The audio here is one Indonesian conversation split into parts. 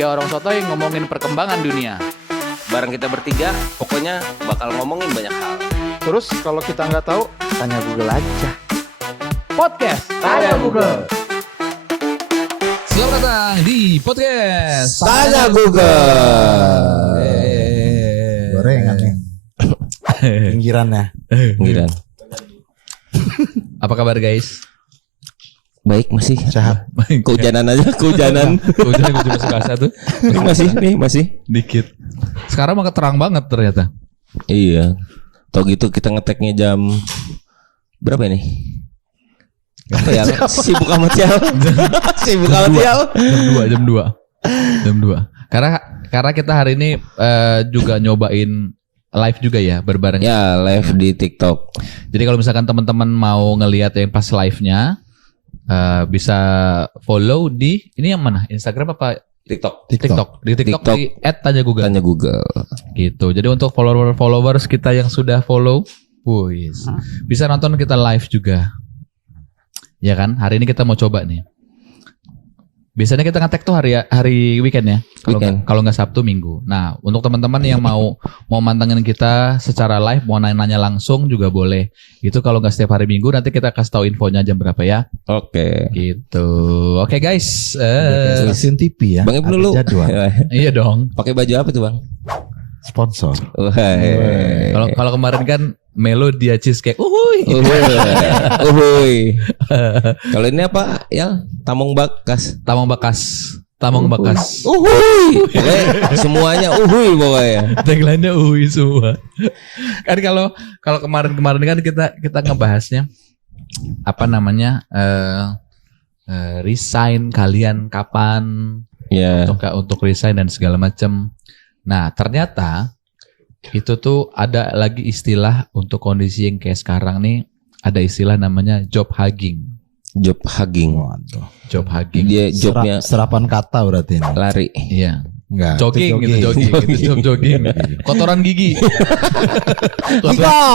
Tiga orang sotoy ngomongin perkembangan dunia. Bareng kita bertiga, pokoknya bakal ngomongin banyak hal. Terus kalau kita nggak tahu, tanya Google aja. Podcast Tanya Google. Selamat datang di podcast Tanya Google. Gorengan nih. Pinggirannya. Pinggiran. Apa kabar guys? Baik, masih Sehat. kehujanan aja, kehujanan. Hujan gue cuma suka satu. masih. Dikit. Sekarang mah terang banget ternyata. Iya. Tau gitu kita ngeteknya jam berapa ini? Apa ya? Sibuk amat ya. Sibuk amat ya. Jam 2. Karena kita hari ini juga nyobain live juga ya berbareng. Ya, live di TikTok. Jadi kalau misalkan teman-teman mau ngelihat yang pas live-nya bisa follow di ini yang mana? Instagram apa TikTok. TikTok. Di TikTok di @tanyaGoogle. Tanya Google. Gitu. Jadi untuk followers kita yang sudah follow, bisa nonton kita live juga. Ya kan? Hari ini kita mau coba nih. Biasanya kita nge-tag tuh hari weekend ya. Kalau nggak Sabtu Minggu. Nah, untuk teman-teman yang mau mantengin kita secara live, mau nanya langsung juga boleh. Itu kalau nggak setiap hari Minggu, nanti kita kasih tahu infonya jam berapa ya. Oke. Gitu. Oke guys. Stasiun TV ya. Bang Ibnu dulu. Iya dong. Pakai baju apa tuh, Bang? Sponsor. Kalau kemarin kan Melodia Cheesecake. Uhuy. Kalau ini apa? Ya, Tamong Bakas. Uhuy. Pokoknya semuanya uhuy pokoknya. Tagline-nya uhuy semua. Kan kalau kemarin kan kita ngebahasnya apa namanya? Resign kalian kapan? Ya. Untuk resign dan segala macam. Nah, ternyata itu tuh ada lagi istilah untuk kondisi yang kayak sekarang nih, ada istilah namanya job hugging. Job hugging. Waduh. Job hugging. Dia jobnya Serapan kata berarti ini. lari. Iya. Enggak. Jogging. Itu job jogging. Kotoran gigi. Makasih.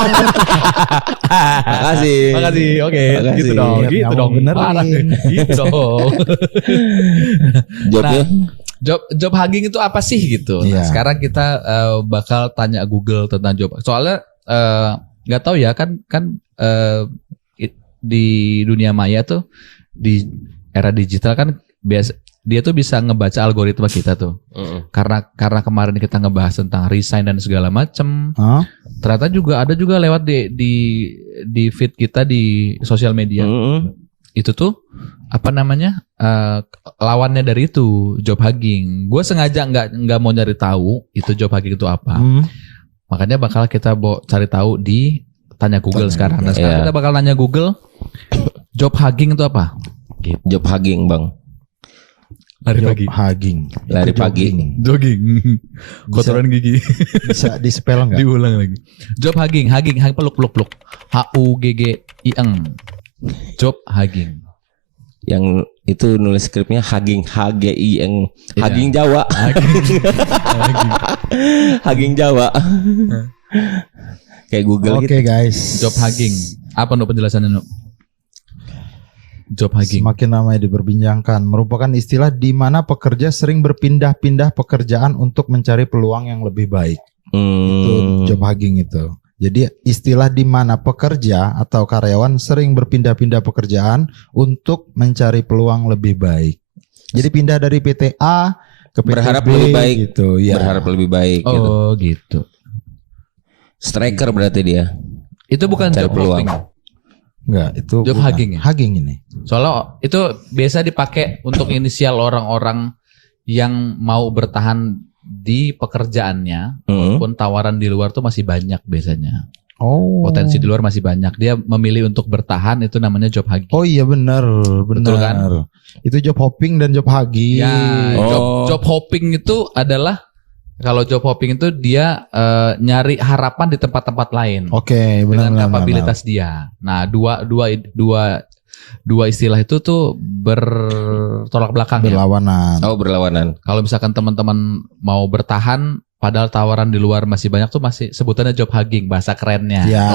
Oke. Makasih. Gitu dong. Biar Gitu nggak dong. mau benerin. Parah. Gitu dong. Jobnya Job hugging itu apa sih gitu? Nah, Iya. sekarang kita bakal tanya Google tentang job. Soalnya nggak tahu ya kan di dunia maya tuh di era digital kan dia tuh bisa ngebaca algoritma kita tuh. Karena kemarin kita ngebahas tentang resign dan segala macem. Ternyata ada juga lewat di feed kita di sosial media. Itu tuh apa namanya lawannya dari itu job hugging. Gue sengaja nggak mau nyari tahu itu job hugging itu apa. Makanya bakal kita cari tahu di tanya Google sekarang. Nah sekarang kita bakal nanya Google job hugging itu apa? Gitu. Job hugging, Bang. Lari pagi. Jogging. Kotoran gigi. Bisa di-spell enggak? Diulang lagi. Job hugging, peluk. HUGGING. Job hugging. Yang itu nulis skripnya hugging, HGING, hugging Jawa. Hugging Jawa. Kayak Google gitu. Oke guys. Job hugging. Apa nu penjelasannya nu? Job hugging. Semakin ramai diperbincangkan, merupakan istilah di mana pekerja sering berpindah-pindah pekerjaan untuk mencari peluang yang lebih baik. Itu job hugging itu. Jadi istilah di mana pekerja atau karyawan sering berpindah-pindah pekerjaan untuk mencari peluang lebih baik. Jadi pindah dari PT A ke PT Berharap B lebih baik gitu, ya. Berharap lebih baik gitu. Oh gitu. Striker berarti dia. Itu bukan Cari job peluang. hopping. Enggak, itu Job bukan. hugging ya? Hugging ini. Soalnya itu biasa dipakai untuk inisial orang-orang yang mau bertahan di pekerjaannya, walaupun tawaran di luar tuh masih banyak biasanya. Oh. Potensi di luar masih banyak. Dia memilih untuk bertahan, itu namanya job hugging. Oh iya benar. Betul kan? Itu job hopping dan job hugging. Ya, job hopping itu adalah kalau job hopping itu dia nyari harapan di tempat-tempat lain. Oke, dengan benar. kapabilitas dia. Nah, dua istilah itu tuh bertolak belakang ya. Berlawanan. Oh, berlawanan. Kalau misalkan teman-teman mau bertahan padahal tawaran di luar masih banyak tuh masih sebutannya job hugging, bahasa kerennya. Ya.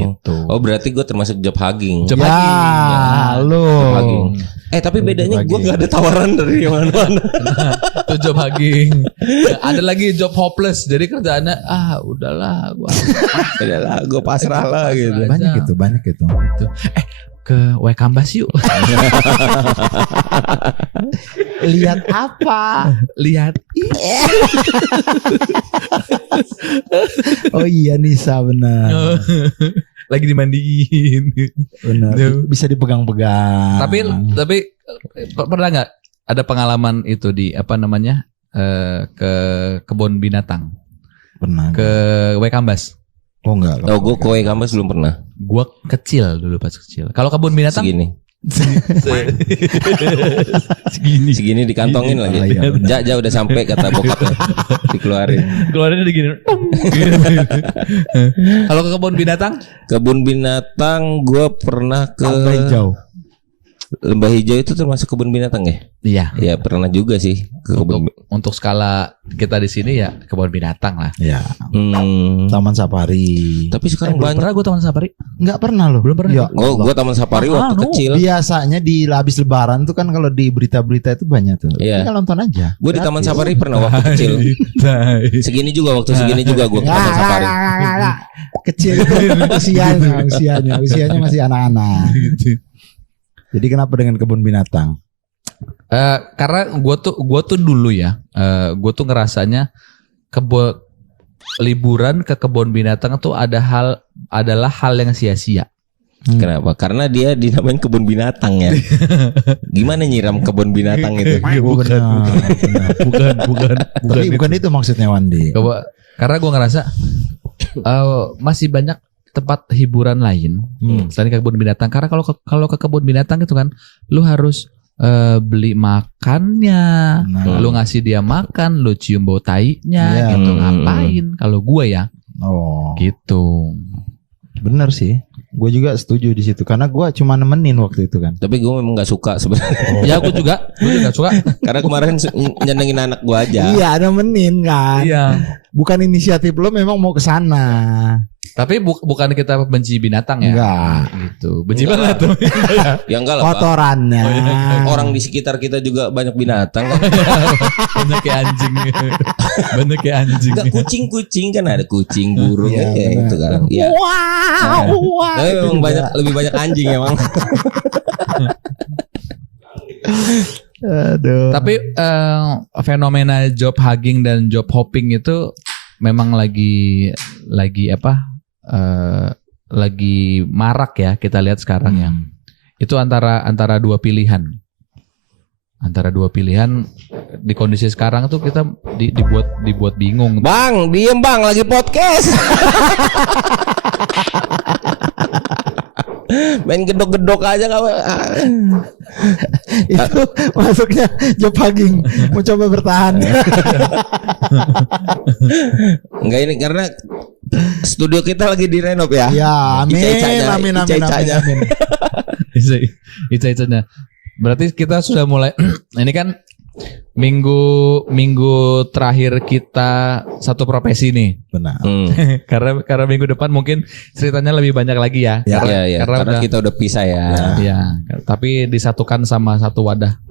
Gitu. Oh, berarti gue termasuk job hugging. Job Ya, hugging. lu. Job hugging. Tapi bedanya gue nggak ada tawaran dari mana-mana. Itu job hugging. Ada lagi job hopeless. Jadi kerjaannya udahlah gue pasrah lah gitu. Banyak itu. Ke Wekambas yuk. Lihat apa? Lihat. Oh iya Nisa benar. Lagi dimandiin. Benar. Bisa dipegang-pegang. Tapi pernah nggak ada pengalaman itu di ke kebun binatang? Pernah. Ke Wekambas? Oh enggak. Oh, gue kowe kampus belum pernah. Gua kecil dulu pas kecil. Kalau kebun binatang Segini dikantongin lagi. Ja udah sampai kata bokapnya. Dikeluarin. keluarnya gini. Kalau ke kebun binatang? Kebun binatang gue pernah ke Lembah Hijau itu termasuk kebun binatang ya? Iya. Ya pernah juga sih ke kebun. Untuk skala kita di sini ya kebun binatang lah. Ya. Taman Safari. Tapi sekarang Belum banyak. pernah gue taman safari. Enggak pernah loh. Belum pernah. Ya, Oh, gue taman safari waktu kecil. Biasanya di habis lebaran tuh kan kalau di berita-berita itu banyak tuh. Iya. Tinggal nonton aja. Gue di taman safari pernah waktu kecil. Segini juga gue ke taman safari. Kecil itu usianya masih anak-anak. Jadi kenapa dengan kebun binatang? Karena gue tuh dulu ya, gue tuh ngerasanya liburan ke kebun binatang tuh adalah hal yang sia-sia. Kenapa? Karena dia dinamain kebun binatang ya. Gimana nyiram kebun binatang itu? Bukan. Tapi bukan itu maksudnya Wandi. Karena gue ngerasa masih banyak tempat hiburan lain selain ke kebun binatang. Karena kalau ke kebun binatang itu kan lu harus beli makannya, lu ngasih dia makan, lu cium bau tainya, gitu. Ngapain? Kalau gue ya, gitu. Bener sih. Gue juga setuju di situ karena gue cuma nemenin waktu itu kan. Tapi gue memang nggak suka sebenarnya. Ya gue juga suka. Karena kemarin nyenengin anak gue aja. Iya nemenin kan. Iya. Bukan inisiatif lo memang mau ke sana. Tapi bukan kita benci binatang ya. Enggak. Gitu. Benci banget tuh. Ya enggak lah Pak. Kotorannya. Orang di sekitar kita juga banyak binatang kan. Banyak kayak anjing. Banyak kayak anjing. Enggak kucing kan ada kucing, burung Iya, ya itu kan. Iya. Tapi memang lebih banyak anjing emang. Aduh. Tapi fenomena job hugging dan job hopping itu memang lagi marak ya kita lihat sekarang ya. Itu antara dua pilihan. Antara dua pilihan di kondisi sekarang tuh kita dibuat bingung. Bang, diem bang, lagi podcast. Main gedok-gedok aja kamu. Itu masuknya job hugging. Mau coba bertahan. Enggak ini karena studio kita lagi direnov ya. Ya, amin. Ica-icanya. Berarti kita sudah mulai ini kan minggu terakhir kita satu profesi nih. Benar. Karena minggu depan mungkin ceritanya lebih banyak lagi ya. Karena kita udah pisah ya. Ya, tapi disatukan sama satu wadah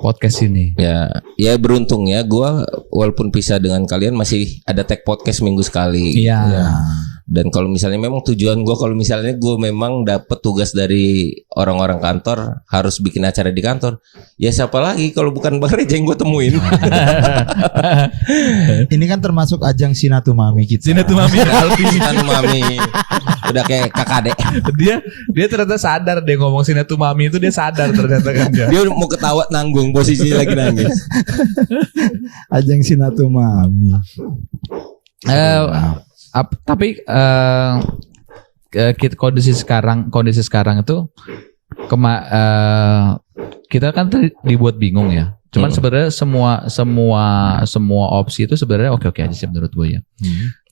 podcast ini. Ya beruntung ya. Gua walaupun pisah dengan kalian masih ada tag podcast minggu sekali. Iya. Dan kalau misalnya memang tujuan gue, kalau misalnya gue memang dapat tugas dari orang-orang kantor harus bikin acara di kantor, ya siapa lagi kalau bukan Bang Reja yang gue temuin. Ini kan termasuk ajang Sinatumami kita. Sinatumami udah kayak kakak dek. Dia ternyata sadar deh ngomong Sinatumami itu dia sadar ternyata kan dia. Dia mau ketawa nanggung, posisi lagi nangis. Ajang Sinatumami. Tapi kondisi sekarang itu kita kan dibuat bingung ya. Cuman sebenarnya semua opsi itu sebenarnya oke aja sih menurut gue ya.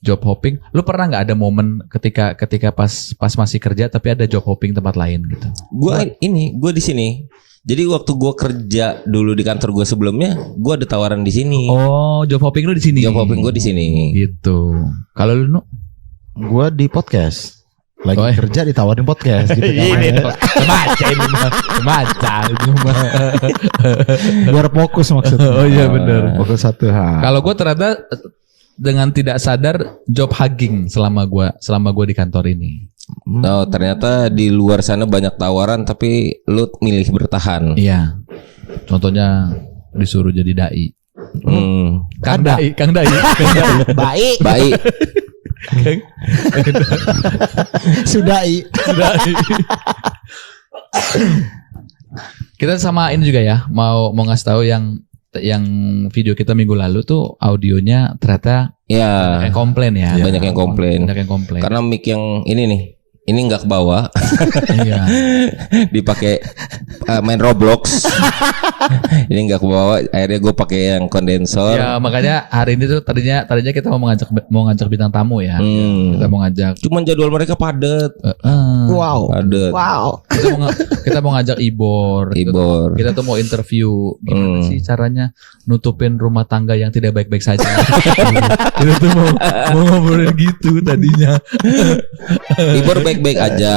Job hopping, lu pernah nggak ada momen ketika pas masih kerja tapi ada job hopping tempat lain gitu? Gue di sini. Jadi waktu gue kerja dulu di kantor gue sebelumnya, gue ada tawaran di sini. Oh, job hopping lu di sini. Job hopping gue di sini. Gitu. Kalau lu, Gue di podcast. Lagi Oh, iya. kerja ditawarin podcast gitu kan. Ini baca ini mah. Baca ini mah. Biar fokus maksudnya. Oh iya benar. Fokus satu hal. Kalau gue ternyata dengan tidak sadar job hugging selama gue di kantor ini. Oh, ternyata di luar sana banyak tawaran tapi lu milih bertahan. Iya. Contohnya disuruh jadi dai. Kang Ada. Dai. Baik. Baik. Sudai. Kita samain juga ya. Mau ngasih tahu yang video kita minggu lalu tuh audionya ternyata Ya, yang komplain ya. banyak yang komplain. Banyak yang komplain. Karena mic yang ini nih, ini nggak kebawa, Iya. dipakai main Roblox. Ini nggak kebawa, akhirnya gue pakai yang kondensor. Ya makanya hari ini tuh tadinya kita mau ngajak bintang tamu ya. Kita mau ngajak Cuman jadwal mereka padat. Wow. Padat. Wow. kita mau ngajak Ibor. Ibor. Kita tuh mau interview gimana sih caranya nutupin rumah tangga yang tidak baik-baik saja. Kita tuh mau ngobrolin gitu tadinya. Ibor baik-baik aja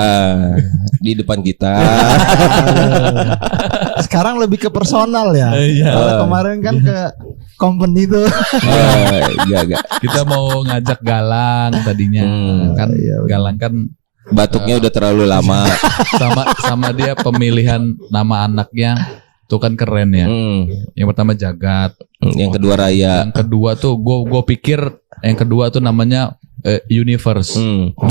di depan kita. Sekarang lebih ke personal ya. Iya. Kalau kemarin kan ke company itu. Enggak. Kita mau ngajak Galang tadinya. Kan Galang kan Batuknya udah terlalu lama. sama dia pemilihan nama anaknya tuh kan keren ya. Yang pertama Jagat, Yang kedua Raya. yang kedua tuh gue pikir yang kedua tuh namanya Universe.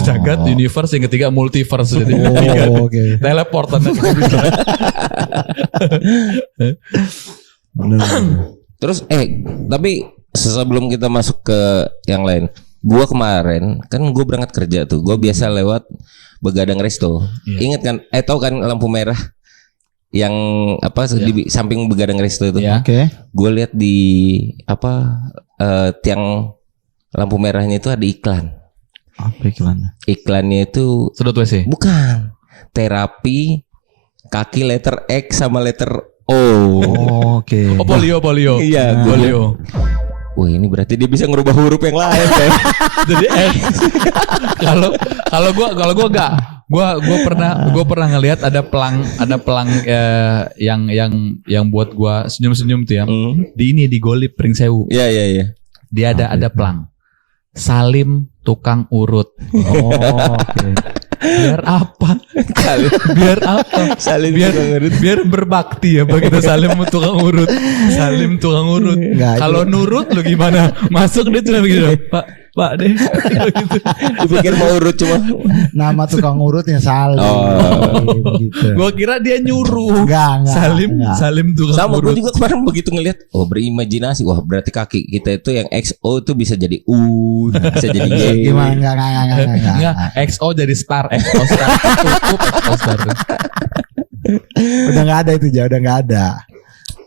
Jagat Universe, yang ketiga Multiverse. Jadi Oh, oke. teleport anak. Terus tapi sebelum kita masuk ke yang lain, gua kemarin kan gue berangkat kerja tuh, gue biasa lewat Begadang Resto. Ingat kan? Tahu kan lampu merah yang apa di samping Begadang Resto itu? Iya. Oke. Gue lihat di tiang lampu merahnya itu ada iklan. Apa iklannya? Iklannya itu Sedot WC. bukan terapi kaki letter X sama letter O. Oh, oke. Oh polio. Iya, polio. Wah, ini berarti dia bisa ngerubah huruf yang lain kan? Jadi kalau gua enggak. Gua pernah ngelihat ada pelang yang buat gua senyum-senyum tuh ya. Di Golip Pring Sewu. Iya. Dia ada pelang. Salim tukang urut. Oh, oke. Biar apa? Biar apa? Salim Biar berbakti ya kita salim tukang urut. Salim tukang urut. Enggak, Kalau nurut lu gimana? Masuk dia cuma begitu. Pak deh. Gitu. Dipikir mau urut cuma. Nama tukang urutnya Salim. Gitu. Gua kira dia nyuruh. Enggak. Salim tukang Sama urut. gue juga kemarin begitu ngelihat, berimajinasi, wah berarti kaki kita itu yang XO itu bisa jadi U, bisa jadi Y. Gimana? Enggak. XO jadi star. XO star. Cukup XO star. Udah enggak ada itu, udah enggak ada.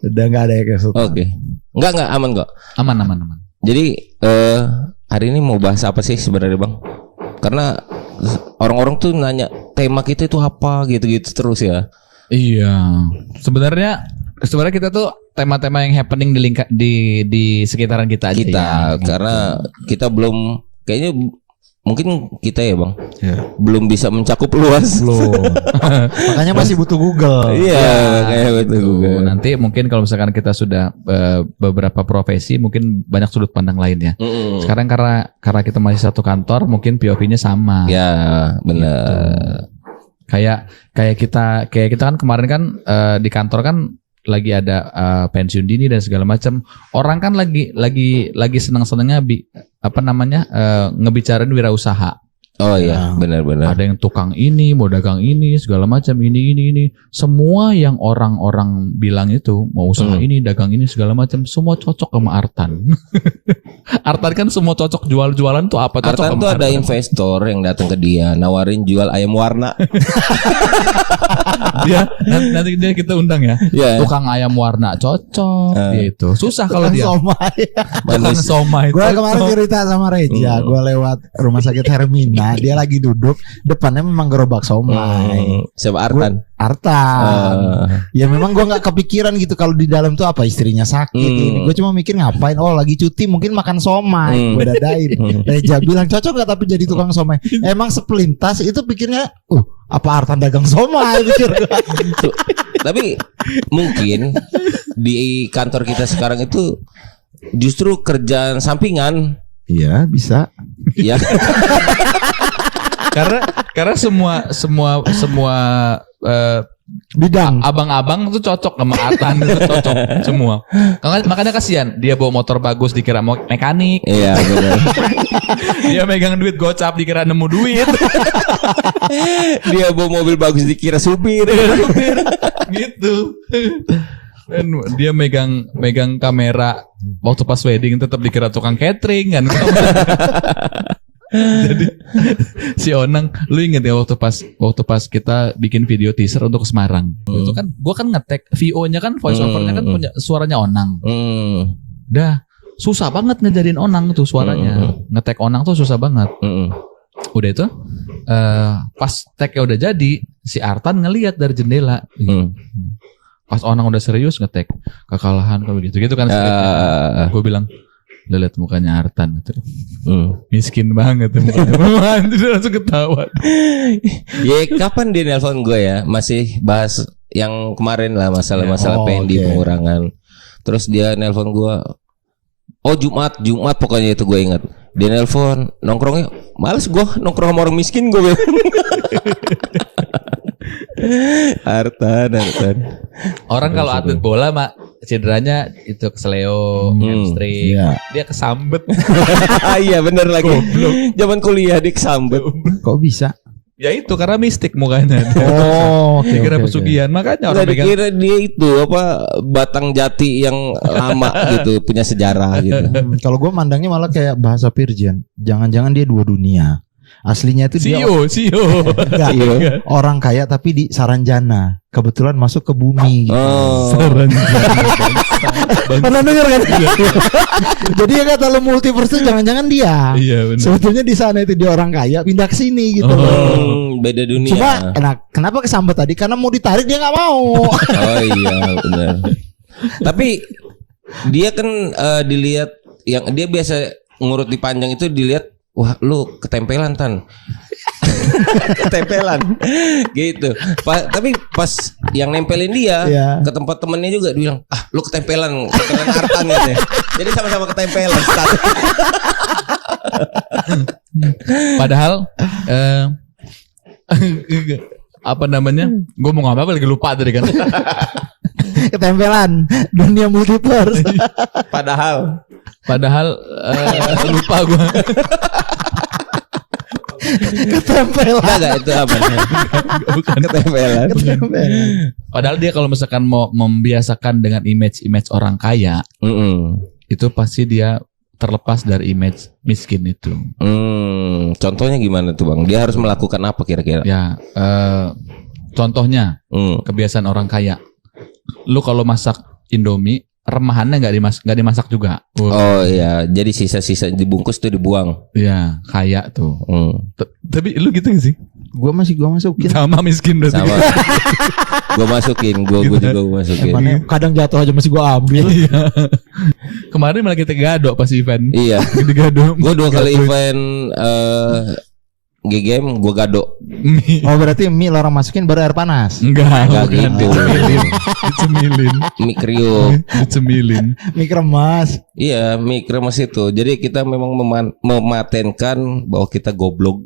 Udah enggak ada ya kayak Oke. Enggak aman kok. Aman. Jadi hari ini mau bahas apa sih sebenarnya Bang? Karena orang-orang tuh nanya tema kita itu apa gitu-gitu terus ya. Iya. Sebenarnya kita tuh tema-tema yang happening di sekitaran kita aja ya. Karena kita belum kayaknya mungkin kita ya Bang. Ya. Belum bisa mencakup luas. Belum. Makanya masih butuh Google. Iya, kayak betul. Nanti mungkin kalau misalkan kita sudah beberapa profesi, mungkin banyak sudut pandang lainnya. Sekarang karena kita masih satu kantor, mungkin POV-nya sama. Ya, benar. Gitu. Kayak kita kan kemarin kan di kantor kan lagi ada pensiun dini dan segala macam. Orang kan lagi senang-senangnya ngebicarain wirausaha. Oh iya, benar-benar. Ada yang tukang ini, mau dagang ini, segala macam ini. Semua yang orang-orang bilang itu mau usaha ini, dagang ini, segala macam, semua cocok sama Artan. Artan kan semua cocok, jualan tuh apa cocok Artan sama tuh ada Artan. investor yang datang ke dia, nawarin jual ayam warna. Dia nanti dia kita undang ya. Iya. Tukang ayam warna cocok dia itu. Susah kalau dia. Tukang somai. Gue kemarin cerita sama Reja, gue lewat rumah sakit Hermina, dia lagi duduk, depannya memang gerobak somai. Siapa Artan? Artan. Ya memang gue nggak kepikiran gitu kalau di dalam tuh apa istrinya sakit. Ini gue cuma mikir ngapain? Oh lagi cuti mungkin makan somai. Gue dadain. Reja bilang cocok gak tapi jadi tukang somai. Emang sepelintas itu pikirnya, apa Artan dagang somai? Pikir gue. Tapi mungkin di kantor kita sekarang itu justru kerjaan sampingan. Iya bisa. Ya. Karena semua Bidang. abang-abang tuh cocok sama Artan itu cocok semua. Makanya kasihan dia bawa motor bagus dikira mau mekanik. Iya benar. Dia megang duit gocap dikira nemu duit. Dia bawa mobil bagus dikira supir. Gitu. Dan dia megang kamera waktu pas wedding tetap dikira tukang catering kan. Jadi si Onang, lu inget ya waktu pas kita bikin video teaser untuk ke Semarang. Itu kan gua kan ngetek VO-nya kan voice over-nya kan punya suaranya Onang. Dah susah banget ngejadiin Onang tuh suaranya. Ngetek Onang tuh susah banget. Udah itu pas tag-nya udah jadi, si Artan ngelihat dari jendela. Pas Onang udah serius ngetek kekalahan kalau gitu kan. Gue bilang, lu lihat mukanya Artan gitu. Miskin banget ya mukanya. Dia langsung ketawa. Ya kapan dia nelpon gue ya? Masih bahas yang kemarin lah masalah-masalah pendi pengurangan. Terus dia nelpon gue. Oh Jumat pokoknya itu gue ingat. Dia nelpon nongkrongnya. Males gue nongkrong sama orang miskin gue. Artan. Orang kalau atlet bola mak cederanya itu kesleo, hamstring, dia kesambet. Iya bener lagi. Zaman kuliah dia kesambet. Kok bisa? Ya itu karena mistik mukanya. Dikira pesugihan. Makanya orang pegang. Dikira dia itu apa batang jati yang lama gitu, punya sejarah gitu. Kalau gue mandangnya malah kayak bahasa Pirjian. Jangan-jangan dia dua dunia. Aslinya itu dia CEO. enggak, orang kaya tapi di Saranjana. Kebetulan masuk ke bumi gitu. Saranjana. Pernah denger kan? Jadi ya kata lo multiverse itu jangan-jangan dia. Iya benar. Sebetulnya di sana itu dia orang kaya pindah ke sini gitu. Beda dunia. Cuma kenapa kesambet tadi? Karena mau ditarik dia nggak mau. Oh iya benar. Tapi dia kan dilihat yang dia biasa ngurut di panjang itu dilihat. Wah lu ketempelan Tan. Ketempelan gitu. Tapi pas yang nempelin dia ke tempat temennya juga dia bilang, lu ketempelan Artan gitu ya. Jadi sama-sama ketempelan. Padahal apa namanya? Gue mau ngomong apa lagi lupa tadi kan. Ketempelan dunia multiverse. Padahal lupa gue. Ketempelan. Enggak itu apa? Bukan Ketempelan. Padahal dia kalau misalkan mau membiasakan dengan image orang kaya, itu pasti dia terlepas dari image miskin itu. Contohnya gimana tuh Bang? Dia harus melakukan apa kira-kira? Ya, contohnya kebiasaan orang kaya. Lu kalau masak Indomie, remahannya nggak dimasak juga. Oh iya, jadi sisa-sisa dibungkus tuh dibuang. Iya, kaya tuh. Tapi lu gitu gak sih? Gue masukin. Sama miskin berarti. Sama. Gue masukin, gue juga masukin. Kadang jatuh aja masih gue ambil. Kemarin malah kita gado pas event. Iya. Gado. Gue 2 kali event G-game gue gado. Oh berarti mie lo orang masukin baru air panas. Enggak gitu. Dicemilin. Mie kriuk. Dicemilin. Mie kremas. Iya mie kremas itu. Jadi kita memang mematenkan bahwa kita goblok.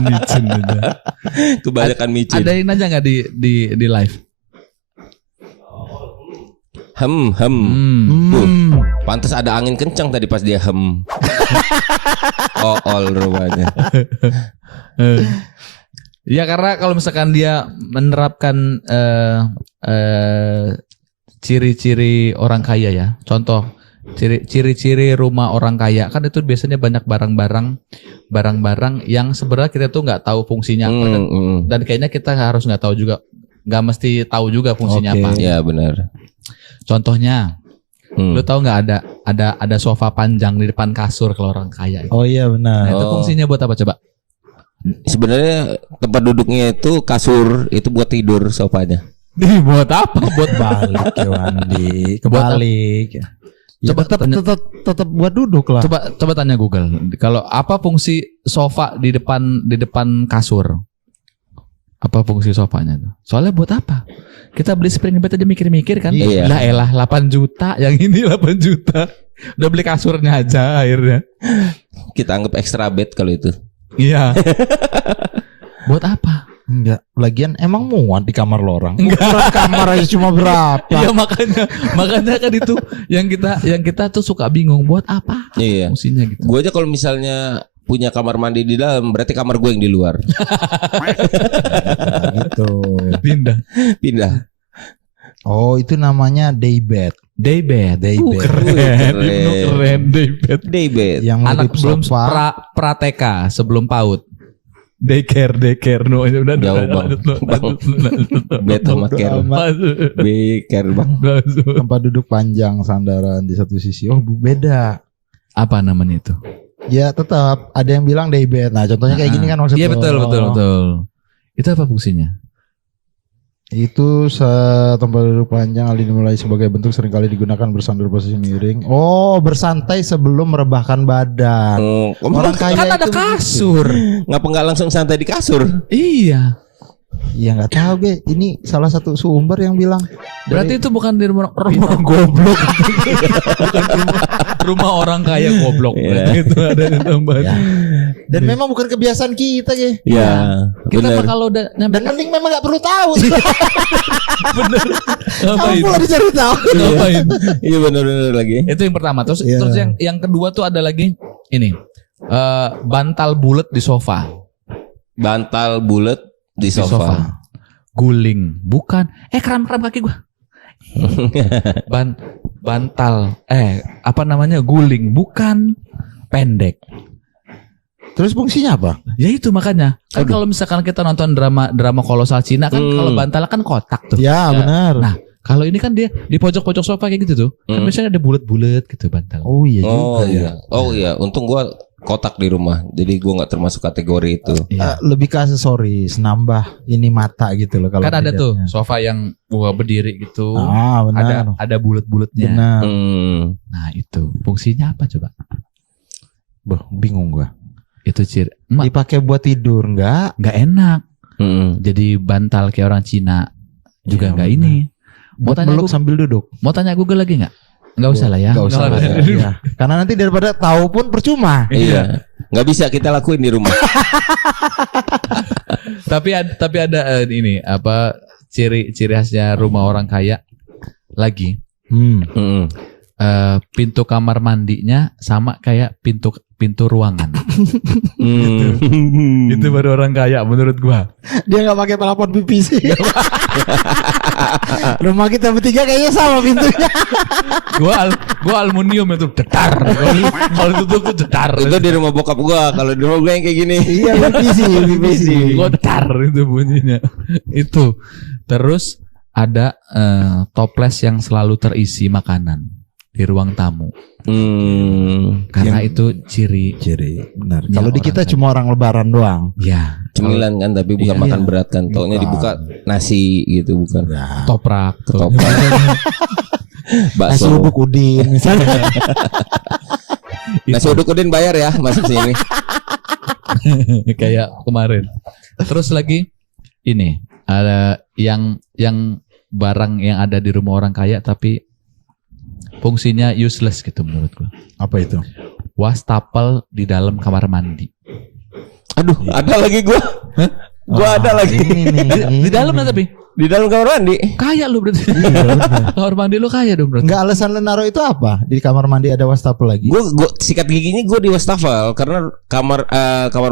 Micin aja. Kebanyakan micin. Adain aja gak di live? Pantas ada angin kencang tadi pas dia all rupanya. Ya karena kalau misalkan dia menerapkan ciri-ciri orang kaya ya. Contoh ciri-ciri rumah orang kaya kan itu biasanya banyak barang-barang yang sebenarnya kita tuh nggak tahu fungsinya apa dan kayaknya kita harus nggak tahu juga, nggak mesti tahu juga fungsinya apa. Iya benar. Contohnya, lu tahu nggak ada sofa panjang di depan kasur kalau orang kaya? Oh iya benar. Nah, itu fungsinya buat apa coba? sebenarnya tempat duduknya itu kasur, itu buat tidur sofanya. Buat apa? Buat Balik ya Wandi, kebalik. Ya, Coba tetap buat duduk lah. Coba tanya Google. Kalau apa fungsi sofa di depan kasur? Apa fungsi sofanya tuh? Soalnya buat apa? Kita beli spring bed aja mikir-mikir kan. Iya. Lah elah 8 juta, yang ini 8 juta. Udah beli kasurnya aja akhirnya. Kita anggap extra bed kalau itu. Iya. Buat apa? Enggak, lagian emang muat di kamar lo orang. Enggak. Ukuran kamar aja cuma berapa? Iya makanya kan itu yang kita tuh suka bingung buat apa Iya. fungsinya gitu. Gue aja kalau misalnya punya kamar mandi di dalam, berarti kamar gue yang di luar. Gitu. Pindah. Oh, itu namanya daybed. Daybed. Daybed. Keren daybed. Daybed. Yang Anak mirip belum sofa. pra-TK sebelum PAUD. Daycare no udah Jauh, Bang. Bed sama care. Care bang. Tempat duduk panjang sandaran di satu sisi. Oh, beda. Apa namanya itu? Ya tetap ada yang bilang daybed. Nah, contohnya kayak gini kan maksudnya. Iya betul. Itu apa fungsinya? Itu tempat duduk panjang dimulai sebagai bentuk seringkali digunakan bersandar posisi miring. Oh, bersantai sebelum merebahkan badan. Orang kaya Kan ada itu kasur. Ngapa nggak langsung santai di kasur? Iya. Ya nggak tahu gue. Ini salah satu sumber yang bilang. Berarti itu bukan di rumah goblok. Bukan rumah orang kaya goblok. Iya. Itu ada yang tambahan. Ya. Dan memang bukan kebiasaan kita ya. Iya. Kita mah Bener. kalau udah nyampe Dan mending memang nggak perlu tahu. bener. Ngapain? Kamu dicari tahu. Ngapain? Iya benar-benar lagi. Itu yang pertama. Terus Iya. terus yang kedua tuh ada lagi ini. Bantal bulat di sofa. Bantal bulat di sofa. Guling, bukan. Kram-kram kaki gua. Bantal apa namanya? Guling, bukan. Pendek. Terus fungsinya apa? Ya itu makanya. Kan kalau misalkan kita nonton drama kolosal Cina kan kalau bantal kan kotak tuh. Ya, benar. Nah, kalau ini kan dia di pojok-pojok sofa kayak gitu tuh. Kan biasanya ada bulat-bulat gitu bantal. Oh iya Oh juga ya. iya. Oh iya. Untung gua kotak di rumah. Jadi gua nggak termasuk kategori itu. Iya. Lebih ke aksesoris, nambah ini mata gitu loh kalau Kan ada tuh dilihatnya. sofa yang berdiri gitu. Ah, benar. Ada bulat-bulatnya. Benar. Nah, itu fungsinya apa coba? Bingung gua. Itu ciri. Mak, Dipakai buat tidur enggak? nggak enak. Mm. Jadi bantal kayak orang Cina juga Iya, nggak benar. ini. Buat meluk sambil duduk. Mau tanya Google lagi nggak? Nggak usah lah ya. Enggak usah. Nggak lah, ya. Karena nanti daripada tahu pun percuma. Iya. Nggak bisa kita lakuin di rumah. Tapi ada ini apa ciri khasnya rumah orang kaya lagi. Mm. Pintu kamar mandinya sama kayak pintu ruangan. Itu baru orang kaya menurut gua. Dia nggak pakai pelapon pipis. Rumah kita bertiga kayaknya sama pintunya. Gua aluminium itu detar. Kalau tutup tuh detar. Itu di rumah bokap gua. Kalau di rumah gua yang kayak gini. Iya, PVC. Gua detar itu bunyinya. Itu. Terus ada toples yang selalu terisi makanan di ruang tamu. Karena itu ciri. Benar. Ya, Kalau di orang kita kaya. cuma orang lebaran doang. Ya. Cemilan kan, tapi bukan Iya. makan berat kan. Taunya Bukan. dibuka nasi gitu, bukan. Toprak. Ketoprak. Nasi Bakso. uduk udin misalnya. Nasi uduk udin bayar ya masuk sini. Kayak kemarin. Terus lagi ini ada yang barang yang ada di rumah orang kaya tapi fungsinya useless gitu menurut gua. Apa itu? Wastafel di dalam kamar mandi. Aduh, ada lagi gua. Gua ada lagi. Di dalam lah tapi Di dalam kamar mandi. kaya lu berarti. Kamar mandi lu kaya dong berarti. Enggak, alasan lu naruh itu apa? Di kamar mandi ada wastafel lagi. Gua sikat giginya gua di wastafel karena kamar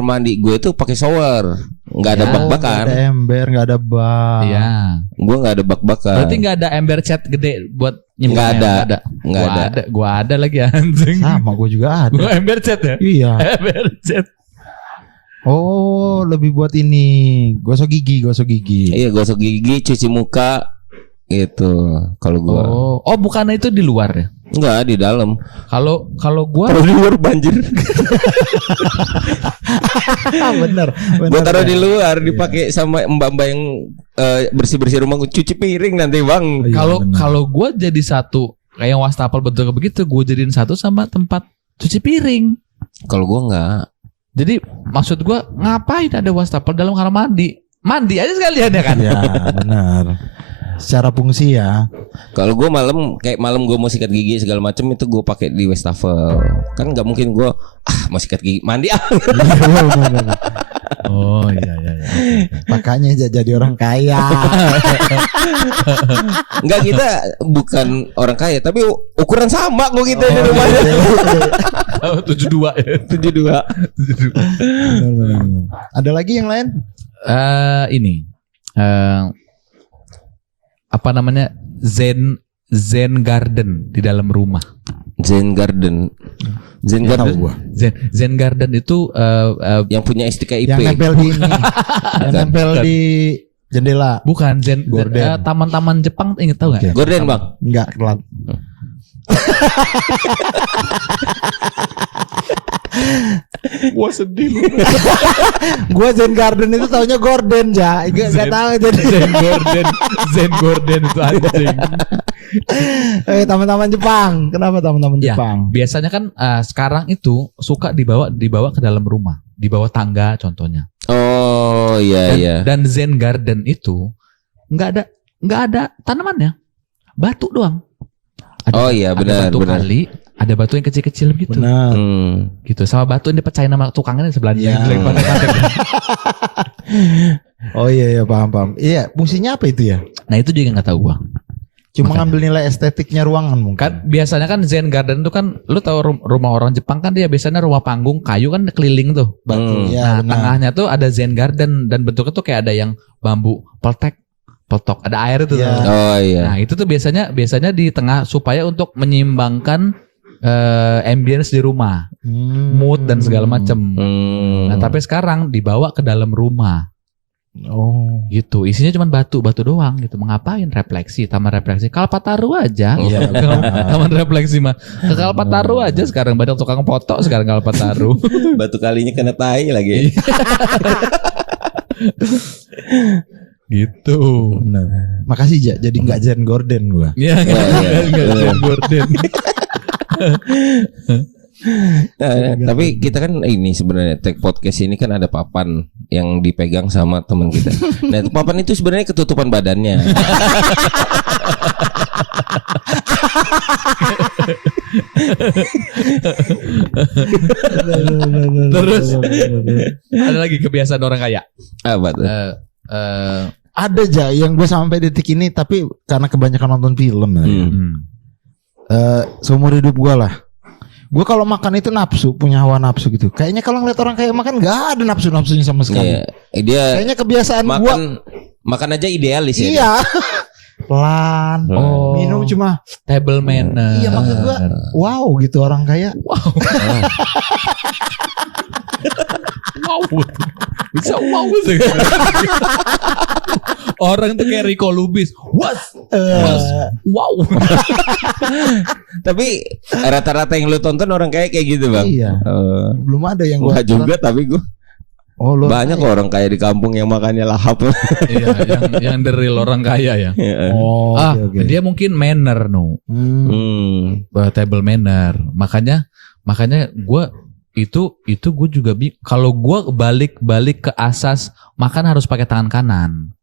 mandi gue itu pakai shower, nggak ada Ya. bak-bakan. Nggak ada ember, nggak ada bak. Iya. Gua nggak ada bak-bakan. Berarti nggak ada ember cat gede buat nyimpen. Nggak ada. Nggak Gua ada. Gua ada lagi anjing. Sama gue juga ada. Gua ember cat ya. Iya. Ember cat. Oh, lebih buat ini. Gosok gigi. Iya, gosok gigi, cuci muka, gitu. Kalau gua. Oh bukan itu di luar ya? Enggak, di dalam. Kalau gua Taruh di luar banjir. bener. Gua taruh di luar dipakai sama mbak-mbak yang bersih-bersih rumah, cuci piring nanti, Bang. Iya, kalau bener. kalau gua jadi satu kayak wastafel bentuknya begitu, gua jadiin satu sama tempat cuci piring. Kalau gua enggak. Jadi maksud gua ngapain ada wastafel dalam kamar mandi? Mandi aja sekalian ya kan? Ya benar. Secara fungsi ya. Kalau gue malam gue mau sikat gigi segala macam itu gue pakai di wastafel. Kan nggak mungkin gue mau sikat gigi mandi Oh iya. Makanya jadi orang kaya. Nggak, kita bukan orang kaya tapi ukuran sama kok kita di rumahnya. Oh, 72 ya. 72. Benar. Ada lagi yang lain? Ini apa namanya, Zen Garden di dalam rumah. Zen Garden. Zen Tahu Garden gua. Zen Garden itu yang punya STKIP. Yang nempel di ini. Yang nempel di jendela. bukan Zen Gorden. taman-taman Jepang, inget tahu nggak? Oke. Gorden, Bang. Enggak kelat. Gua sedih. Gua Zen Garden itu taunya Gordon ja. Enggak tahu jadi. Zen Gorden itu anjing. Taman-taman Jepang. Kenapa taman-taman Ya, Jepang? biasanya kan sekarang itu suka dibawa ke dalam rumah, di bawah tangga contohnya. Oh iya Dan, iya. dan Zen Garden itu nggak ada tanamannya, batu doang. Oh iya, benar, Ada batu benar. kali, ada batu yang kecil-kecil gitu. Benar. Gitu, sama batu yang dipecahin sama tukangnya di sebelahnya. Ya. Yang dilempar-lempar. Oh iya paham. Iya, fungsinya apa itu ya? Nah itu juga nggak tahu gua. Cuma Makanya. ngambil nilai estetiknya ruangan mungkin. Kan biasanya kan Zen Garden itu kan, lu tahu rumah orang Jepang kan dia biasanya rumah panggung kayu kan keliling tuh. Batu. Nah Ya, benar. tengahnya tuh ada Zen Garden dan bentuknya tuh kayak ada yang bambu peltok, ada air itu. Ya. tuh. Oh iya. Nah itu tuh biasanya di tengah supaya untuk menyeimbangkan ambience di rumah, mood dan segala macem. Nah tapi sekarang dibawa ke dalam rumah. Oh. Gitu, isinya cuma batu doang gitu. Mengapain refleksi, taman refleksi? Kalpataru aja. Iya. Taman refleksi mah. Ke Kalpataru aja sekarang, banyak tukang foto sekarang Kalpataru. Batu kalinya kena tai lagi. Gitu. Benar. Makasih Ja, jadi nggak Zen Gordon gua. Iya, enggak Zen Gordon. Nah, tapi kita kan ini sebenarnya Tech Podcast ini kan ada papan yang dipegang sama teman kita. Nah, itu papan itu sebenarnya ketutupan badannya. Terus ada lagi kebiasaan orang kaya. Apa tuh? Ada Ja yang gue sampai detik ini, tapi karena kebanyakan nonton film ya. Seumur hidup gue lah. Gue kalau makan itu nafsu, punya hawa nafsu gitu. Kayaknya kalau ngeliat orang kaya makan nggak ada nafsunya sama sekali. Iya, dia Kayaknya kebiasaan gue. makan aja idealis ya. Iya. Pelan. Oh. Minum cuma. Table manner. Iya maksud gue. Wow gitu orang kaya. Wow. Bisa wow sih. Orang tuh kayak Rico Lubis. Wow. Tapi rata-rata yang lu tonton orang kayak gitu, Bang. Iya. Belum ada yang gue. Gua juga tapi gua Oh, banyak kok orang kaya di kampung yang makannya lahap. Iya, yang the real orang kaya ya. Oh, oke. Dia mungkin manner table manner. Makanya gue itu gue juga kalau gue balik ke asas makan harus pakai tangan kanan.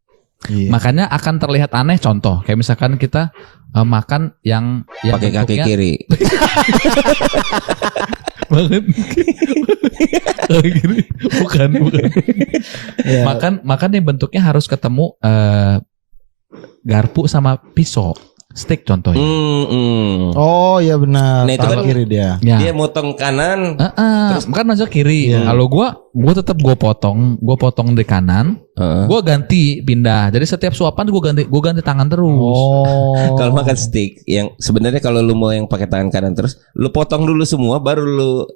Iya. Makanya akan terlihat aneh, contoh kayak misalkan kita makan yang Pakai kaki bentuknya- kiri. banget. Gini. Bukan. Iya. Makan yang bentuknya harus ketemu garpu sama pisau, stick contohnya. Oh iya benar. Nah, itu Tangan kan- kiri dia. Ya. Dia motong kanan. Terus kan masuk kiri. Iya. Kalau gue tetap gue potong di kanan, gue ganti pindah. Jadi setiap suapan gue ganti tangan terus. Oh. Kalau makan steak yang sebenarnya kalau lu mau yang pakai tangan kanan terus lu potong dulu semua baru lu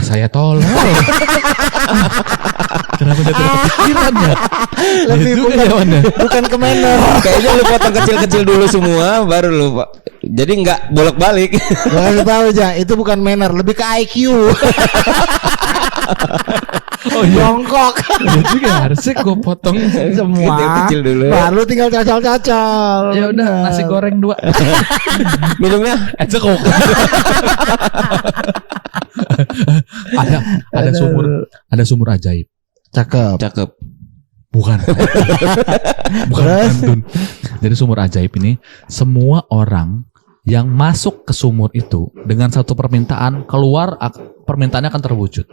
Saya tolol. Kenapa dia tidak kepikiran ya? Lebih bukan ke manner. Kayaknya lu potong kecil-kecil dulu semua baru lu Pak. Jadi nggak bolak-balik. Gua kasih tahu aja, itu bukan manner, lebih ke IQ. Jongkok. Ya juga harusnya gue potong Semua. Kecil-kecil dulu. Baru tinggal cacol-cacol. Ya udah nasi goreng 2. Minumnya Ecekok. ada sumur ajaib. Cakep. cakep. Bukan pantun. Jadi sumur ajaib ini semua orang yang masuk ke sumur itu dengan satu permintaan keluar permintaannya akan terwujud.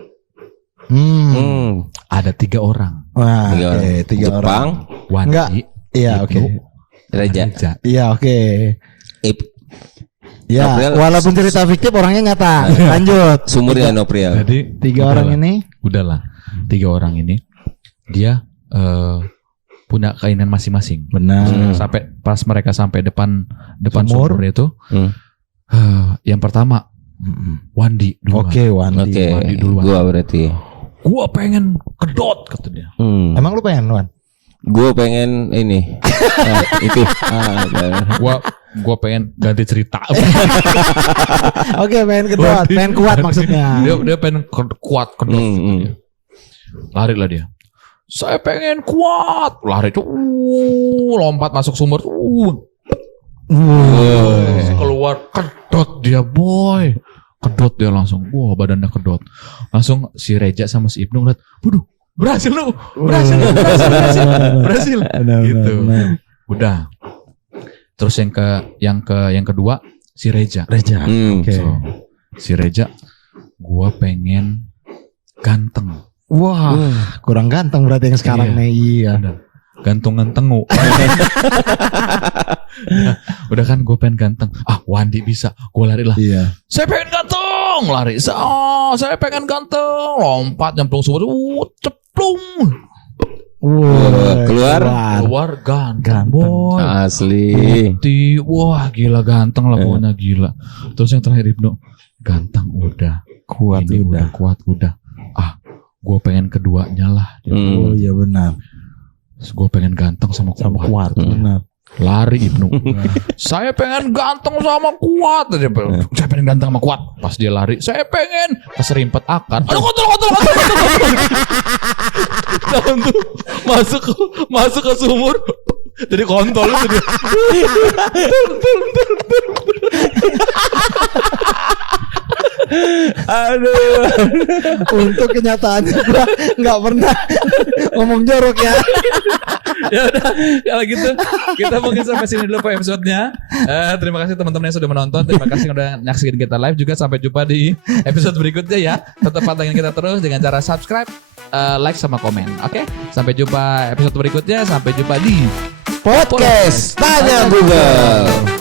Ada 3 orang. Wah, Tiga orang. oke, 3 orang. Jepang, Enggak. Wandi, Iya, Ibnu, oke. Reja. Reja. Iya, oke. Ip- Ya, April. walaupun cerita fiktif orangnya nyata. Lanjut. Sumurnya Noprial. Jadi 3 orang ini udahlah 3 orang ini dia punya keinginan masing-masing. benar. Sampai pas mereka sampai depan Sumur. sumur itu, yang pertama Wandi duluan. Oke, Wandi. Oke, Wandi duluan. gua berarti. Gua pengen kedot kata dia. Emang lu pengen, Wan? Gua pengen ini. Itu. Gua pengen ganti cerita. Oke, pengen kedot, pengen kuat maksudnya. Dia pengen kuat kedot. Kata dia. Lari lah dia. Saya pengen kuat. Lari tuh lompat masuk sumur. Keluar kedot dia boy. Kedot dia langsung. Wah badannya kedot. Langsung si Reja sama si Ibnu ngeliat. Waduh berhasil lu. Berhasil. Gitu. Udah. Terus yang kedua si Reja. Reja. Oke. So, si Reja, gua pengen ganteng. Wah, kurang ganteng berarti yang sekarang Iya. nih. Iya. Bener. Gantungan tengu. Udah kan gue pengen ganteng. Wandi bisa. Gue lari lah. Iya. Saya pengen ganteng. Lari. Saya pengen ganteng. Lompat nyemplung sumur. Ceplung. Keluar ganteng. Boy. Asli. Putih. Wah gila ganteng lah pokoknya gila. Terus yang terakhir Ibnu. Ganteng udah. Kuat Ini udah. kuat udah. Gue pengen keduanya lah. Oh iya benar. Gue pengen ganteng sama kuat. Benar. Lari Ibnu. Saya pengen ganteng sama kuat. Saya pengen ganteng sama kuat. Pas dia lari, saya pengen keserimpet akan. Aduh kotor. Tahun tuh masuk ke sumur. Jadi kontol itu dia. Aduh. Untuk kenyataannya gua nggak pernah ngomong jorok ya. Ya udah, kalau gitu kita mungkin sampai sini dulu Pak episode-nya. Terima kasih teman-teman yang sudah menonton. Terima kasih yang udah nyaksiin kita live juga. Sampai jumpa di episode berikutnya ya. Tetap pantengin kita terus dengan cara subscribe, like sama komen. Oke, sampai jumpa episode berikutnya. Sampai jumpa di Podcast Tanya Google.